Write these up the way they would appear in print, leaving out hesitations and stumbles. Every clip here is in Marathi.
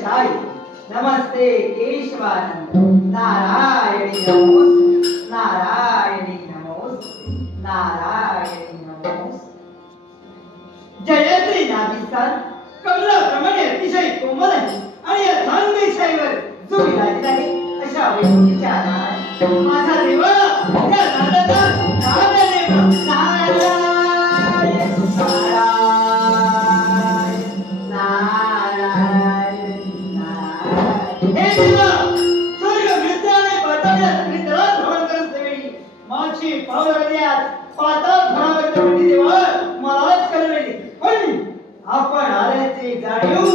साई नमस्ते केशवानंद नारायणी नमोस्तुते नारायणी नमोस्तुते नारायणी नमोस्तुते। जयश्री नाभिस्थान कमलाप्रमाणे अतिशय कोमल आहे आणि या धानदेशाईवर जो विराजित आहे अशा वैभवीच्या आधार माझा देवा या नादाचा नारायण नारायण आपण आल्याचे जाणीव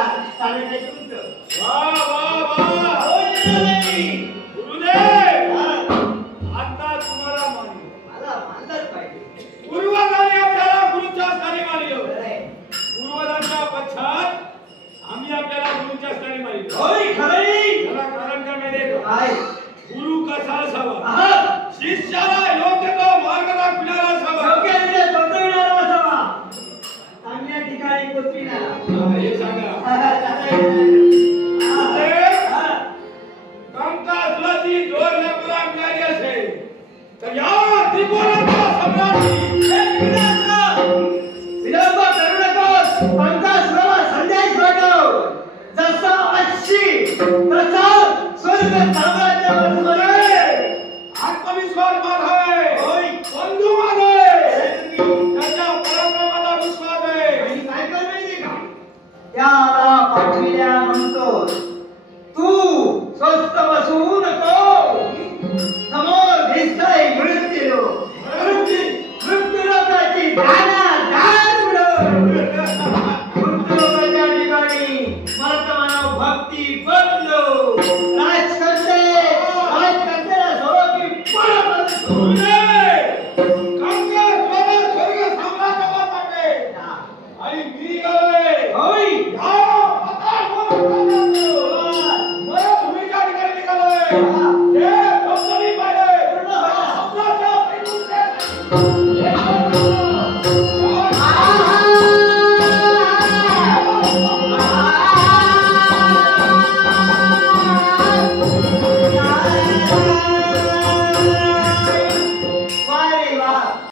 या चालेल काय तुमचं वा वा वा गुरुदेव आता तुम्हाला मला मानलंच पाहिजे पूर्वजांनी आपल्याला गुरुच्या स्थानी मानलं पूर्वजांच्या पश्चात आम्ही आपल्याला गुरुच्या स्थानी मानलं होय खरंय त्याला कारण काय माहिती काय गुरु कसा असावा शिष्याला योग्य तो मार्ग दाखविणारा असावा योग्य रीतीने बसविणारा असावा चांगल्या ठिकाणी पोचविणारा हे सांगा कंकासुराची जोर नपुरा मिळाली असेल तर या त्रिकोणाचा सम्राटी विलंब करू नकोस कंकासुराला संदेश पाठव जसा अशी तसा स्वर्ग साम्राज्य आत्मविश्वास बांधावे बंधू माने त्याच्या पराक्रमाला विश्वास आहे आणि काय कर माहिती का त्याला पाठविल्या म्हणतो तू स्वस्थ बसून